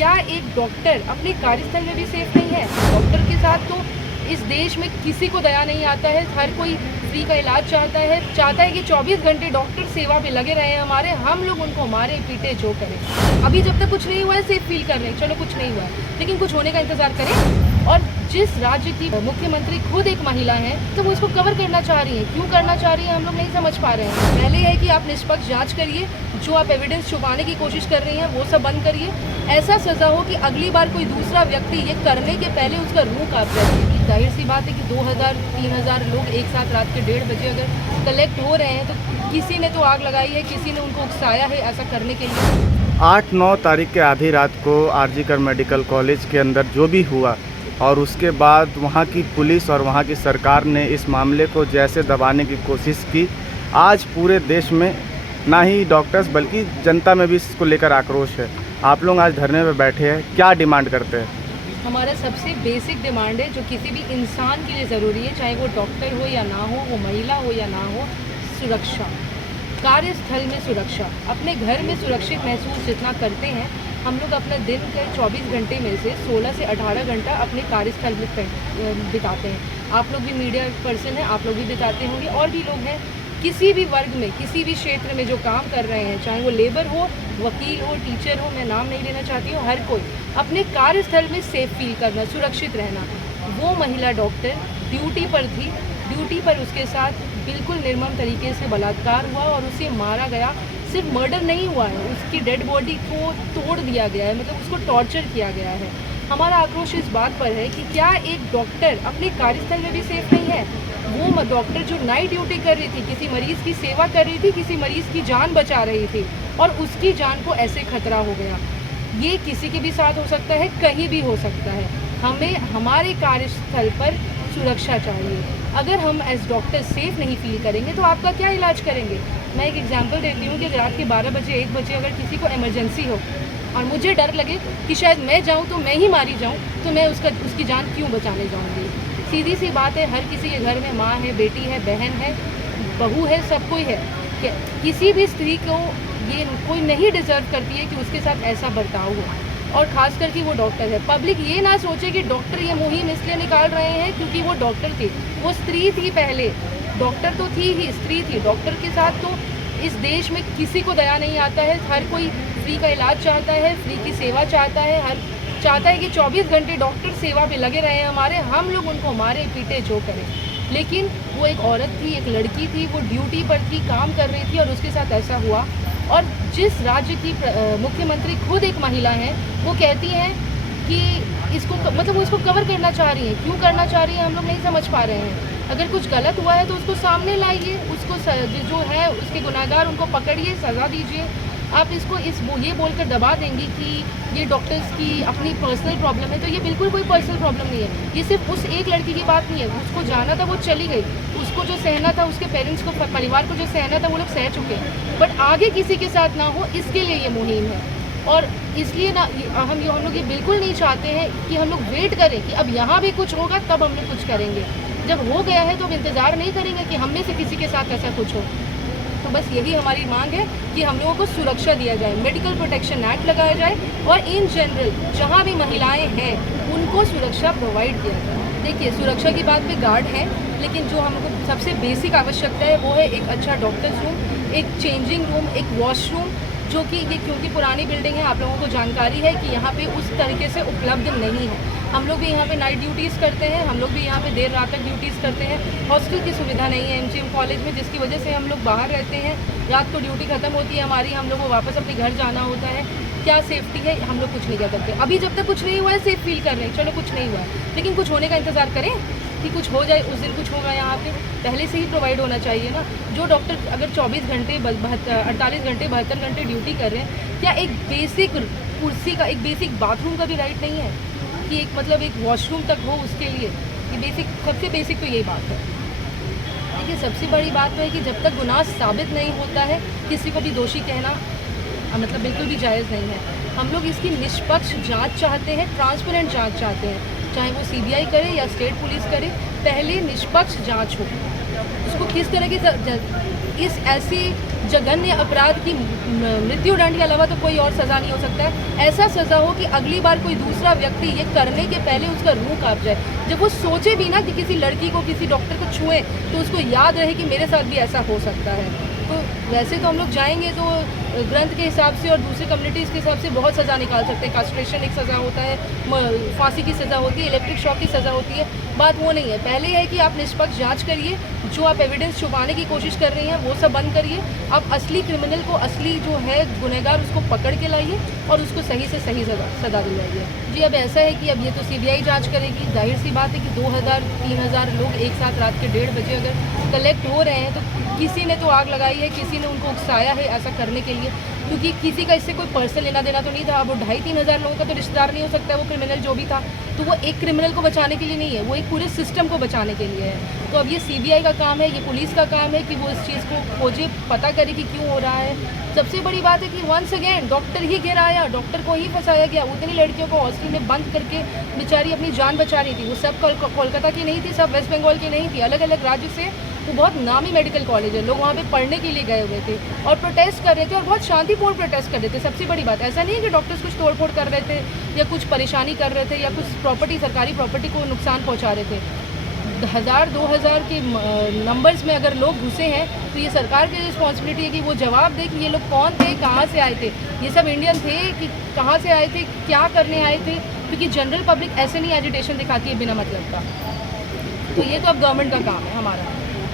क्या एक डॉक्टर अपने कार्यस्थल में भी सेफ नहीं है? डॉक्टर के साथ तो इस देश में किसी को दया नहीं आता है। हर कोई फ्री का इलाज चाहता है कि 24 घंटे डॉक्टर सेवा पे लगे रहे हमारे, हम लोग उनको मारे पीटे जो करें। अभी जब तक कुछ नहीं हुआ है सेफ फील कर रहे हैं, चलो कुछ नहीं हुआ है, लेकिन कुछ होने का इंतजार करें। और जिस राज्य की मुख्यमंत्री खुद एक महिला है तो वो इसको कवर करना चाह रही है। क्यों करना चाह रही है हम लोग नहीं समझ पा रहे हैं। पहले है कि आप निष्पक्ष जांच करिए, जो आप एविडेंस छुपाने की कोशिश कर रही हैं वो सब बंद करिए। ऐसा सजा हो कि अगली बार कोई दूसरा व्यक्ति ये करने के पहले उसका रूह कांप जाए। जाहिर सी बात है कि 2000-3000 लोग एक साथ रात के 1:30 बजे अगर कलेक्ट हो रहे हैं तो किसी ने तो आग लगाई है, किसी ने उनको उकसाया है ऐसा करने के लिए। 8-9 तारीख के आधी रात को आरजीकर मेडिकल कॉलेज के अंदर जो भी हुआ और उसके बाद वहाँ की पुलिस और वहाँ की सरकार ने इस मामले को जैसे दबाने की कोशिश की, आज पूरे देश में ना ही डॉक्टर्स बल्कि जनता में भी इसको लेकर आक्रोश है। आप लोग आज धरने में बैठे हैं, क्या डिमांड करते हैं? हमारा सबसे बेसिक डिमांड है जो किसी भी इंसान के लिए ज़रूरी है, चाहे वो डॉक्टर हो या ना हो, वो महिला हो या ना हो, सुरक्षा। कार्यस्थल में सुरक्षा, अपने घर में सुरक्षित महसूस जितना करते हैं हम लोग अपना दिन के 24 घंटे में से 16 से 18 घंटा अपने कार्यस्थल में बिताते हैं। आप लोग भी मीडिया पर्सन हैं, आप लोग भी बिताते होंगे, और भी लोग हैं किसी भी वर्ग में किसी भी क्षेत्र में जो काम कर रहे हैं, चाहे वो लेबर हो, वकील हो, टीचर हो, मैं नाम नहीं लेना चाहती हूँ, हर कोई अपने कार्यस्थल में सेफ फील करना, सुरक्षित रहना। वो महिला डॉक्टर ड्यूटी पर थी, ड्यूटी पर उसके साथ बिल्कुल निर्मम तरीके से बलात्कार हुआ और उसे मारा गया। सिर्फ मर्डर नहीं हुआ है, उसकी डेड बॉडी को तोड़ दिया गया है, मतलब उसको टॉर्चर किया गया है। हमारा आक्रोश इस बात पर है कि क्या एक डॉक्टर अपने कार्यस्थल में भी सेफ नहीं है? वो डॉक्टर जो नाइट ड्यूटी कर रही थी, किसी मरीज़ की सेवा कर रही थी, किसी मरीज़ की जान बचा रही थी और उसकी जान को ऐसे खतरा हो गया। ये किसी के भी साथ हो सकता है, कहीं भी हो सकता है। हमें हमारे कार्यस्थल पर सुरक्षा चाहिए। अगर हम एज डॉक्टर सेफ नहीं फील करेंगे तो आपका क्या इलाज करेंगे? मैं एक एग्जांपल देती हूँ कि रात के 12 बजे 1 बजे अगर किसी को इमरजेंसी हो और मुझे डर लगे कि शायद मैं जाऊँ तो मैं ही मारी जाऊँ, तो मैं उसकी जान क्यों बचाने जाऊँगी? सीधी सी बात है, हर किसी के घर में माँ है, बेटी है, बहन है, बहू है, सब कोई है। किसी भी स्त्री को ये कोई नहीं डिज़र्व करती है कि उसके साथ ऐसा बर्ताव हो, और ख़ास करके वो डॉक्टर है। पब्लिक ये ना सोचे कि डॉक्टर ये मुहिम इसलिए निकाल रहे हैं क्योंकि वो डॉक्टर थी, वो स्त्री थी। पहले डॉक्टर तो थी ही, स्त्री थी। डॉक्टर के साथ तो इस देश में किसी को दया नहीं आता है। हर कोई फ्री का इलाज चाहता है, फ्री की सेवा चाहता है, हर चाहता है कि 24 घंटे डॉक्टर सेवा पे लगे रहे हमारे, हम लोग उनको मारे पीटे जो करें। लेकिन वो एक औरत थी, एक लड़की थी, वो ड्यूटी पर थी, काम कर रही थी और उसके साथ ऐसा हुआ। और जिस राज्य की मुख्यमंत्री खुद एक महिला हैं, वो कहती हैं कि इसको मतलब वो इसको कवर करना चाह रही हैं। क्यों करना चाह रही हैं हम लोग नहीं समझ पा रहे हैं। अगर कुछ गलत हुआ है तो उसको सामने लाइए, उसको जो है उसके गुनहगार उनको पकड़िए, सज़ा दीजिए। आप इसको ये बोलकर दबा देंगी कि ये डॉक्टर्स की अपनी पर्सनल प्रॉब्लम है, तो ये बिल्कुल कोई पर्सनल प्रॉब्लम नहीं है। ये सिर्फ उस एक लड़की की बात नहीं है। उसको जाना था, वो चली गई, उसको जो सहना था, उसके पेरेंट्स को, परिवार को जो सहना था, वो लोग सह चुके हैं। बट आगे किसी के साथ ना हो, इसके लिए ये मुहिम है। और इसलिए ना हम लोग ये बिल्कुल नहीं चाहते हैं कि हम लोग वेट करें कि अब यहाँ भी कुछ होगा तब हम लोग कुछ करेंगे। जब हो गया है तो अब इंतज़ार नहीं करेंगे कि हम में से किसी के साथ ऐसा कुछ हो। तो बस यही हमारी मांग है कि हम लोगों को सुरक्षा दिया जाए, मेडिकल प्रोटेक्शन एक्ट लगाया जाए और इन जनरल जहाँ भी महिलाएं हैं उनको सुरक्षा प्रोवाइड किया जाए। देखिए, सुरक्षा की बात पे गार्ड है, लेकिन जो हमको सबसे बेसिक आवश्यकता है वो है एक अच्छा डॉक्टर्स रूम, एक चेंजिंग रूम, एक वॉशरूम, जो कि ये क्योंकि पुरानी बिल्डिंग है, आप लोगों को जानकारी है कि यहाँ पे उस तरीके से उपलब्ध नहीं है। हम लोग भी यहाँ पे नाइट ड्यूटीज़ करते हैं, हम लोग भी यहाँ पे देर रात तक ड्यूटीज़ करते हैं। हॉस्टल की सुविधा नहीं है एमजीएम कॉलेज में, जिसकी वजह से हम लोग बाहर रहते हैं। रात को ड्यूटी ख़त्म होती है हमारी, हम लोग को वापस अपने घर जाना होता है। क्या सेफ्टी है, हम लोग कुछ नहीं कह सकते। अभी जब तक कुछ नहीं हुआ है सेफ फील कर रहे हैं, चलो कुछ नहीं हुआ है, लेकिन कुछ होने का इंतज़ार करें कि कुछ हो जाए। उस दिन कुछ होगा यहाँ पे, पहले से ही प्रोवाइड होना चाहिए ना। जो डॉक्टर अगर 24 घंटे 48 घंटे 72 घंटे ड्यूटी कर रहे हैं, क्या एक बेसिक कुर्सी का, एक बेसिक बाथरूम का भी राइट नहीं है कि एक मतलब एक वॉशरूम तक हो उसके लिए? ये बेसिक, सबसे बेसिक तो यही बात है। देखिए, सबसे बड़ी बात तो है कि जब तक गुनाह साबित नहीं होता है, किसी को भी दोषी कहना मतलब बिल्कुल भी जायज़ नहीं है। हम लोग इसकी निष्पक्ष जांच चाहते हैं, ट्रांसपेरेंट जांच चाहते हैं, चाहे वो सीबीआई करे या स्टेट पुलिस करे। पहले निष्पक्ष जांच हो, उसको किस तरह की इस ऐसी जघन्य अपराध की मृत्यु दंड के अलावा तो कोई और सज़ा नहीं हो सकता है। ऐसा सज़ा हो कि अगली बार कोई दूसरा व्यक्ति ये करने के पहले उसका रूह काँप जाए। जब वो सोचे भी ना कि किसी लड़की को, किसी डॉक्टर को छुए, तो उसको याद रहे कि मेरे साथ भी ऐसा हो सकता है। तो वैसे तो हम लोग जाएंगे तो ग्रंथ के हिसाब से और दूसरी कम्युनिटीज़ के हिसाब से बहुत सज़ा निकाल सकते हैं। कास्ट्रेशन एक सज़ा होता है, फांसी की सज़ा होती है, इलेक्ट्रिक शॉक की सज़ा होती है। बात वो नहीं है। पहले है कि आप निष्पक्ष जांच करिए, जो आप एविडेंस छुपाने की कोशिश कर रही हैं वो सब बंद करिए। आप असली क्रिमिनल को, असली जो है गुनहगार, उसको पकड़ के लाइए और उसको सही से सही सज़ा दिलवाइए। जी, अब ऐसा है कि अब ये तो CBI जांच करेगी। जाहिर सी बात है कि 2000-3000 लोग एक साथ रात के 1:30 बजे अगर कलेक्ट हो रहे हैं तो किसी ने तो आग लगाई है, किसी ने उनको उकसाया है ऐसा करने के लिए, क्योंकि किसी का इससे कोई पर्सनल लेना देना तो नहीं था। अब वो 2,500-3,000 लोगों का तो रिश्तेदार नहीं हो सकता है वो क्रिमिनल जो भी था। तो वो एक क्रिमिनल को बचाने के लिए नहीं है, वो एक पूरे सिस्टम को बचाने के लिए है। तो अब ये CBI का काम है, ये पुलिस का काम है कि वो इस चीज़ को खोजे, पता करे कि क्यों हो रहा है। सबसे बड़ी बात है कि वंस अगेन डॉक्टर ही गिराया, डॉक्टर को ही फंसाया गया। उतनी लड़कियों को हॉस्टल में बंद करके बेचारी अपनी जान बचा रही थी। वो सब कोलकाता की नहीं थी, सब वेस्ट बंगाल की नहीं थी, अलग अलग राज्य से। वो बहुत नामी मेडिकल कॉलेज है, लोग वहाँ पे पढ़ने के लिए गए हुए थे और प्रोटेस्ट कर रहे थे और बहुत शांतिपूर्ण प्रोटेस्ट कर रहे थे। सबसे बड़ी बात ऐसा नहीं है कि डॉक्टर्स कुछ तोड़फोड़ कर रहे थे या कुछ परेशानी कर रहे थे या कुछ प्रॉपर्टी, सरकारी प्रॉपर्टी को नुकसान पहुँचा रहे थे। 1000-2000 के नंबर्स में अगर लोग घुसे हैं तो ये सरकार की रिस्पॉन्सिबिलिटी है कि वो जवाब दे कि ये लोग कौन थे, कहाँ से आए थे, ये सब इंडियन थे कि कहाँ से आए थे, क्या करने आए थे। क्योंकि जनरल पब्लिक ऐसे नहीं एजिटेशन दिखाती है बिना मतलब का। तो ये तो अब गवर्नमेंट का काम है हमारा।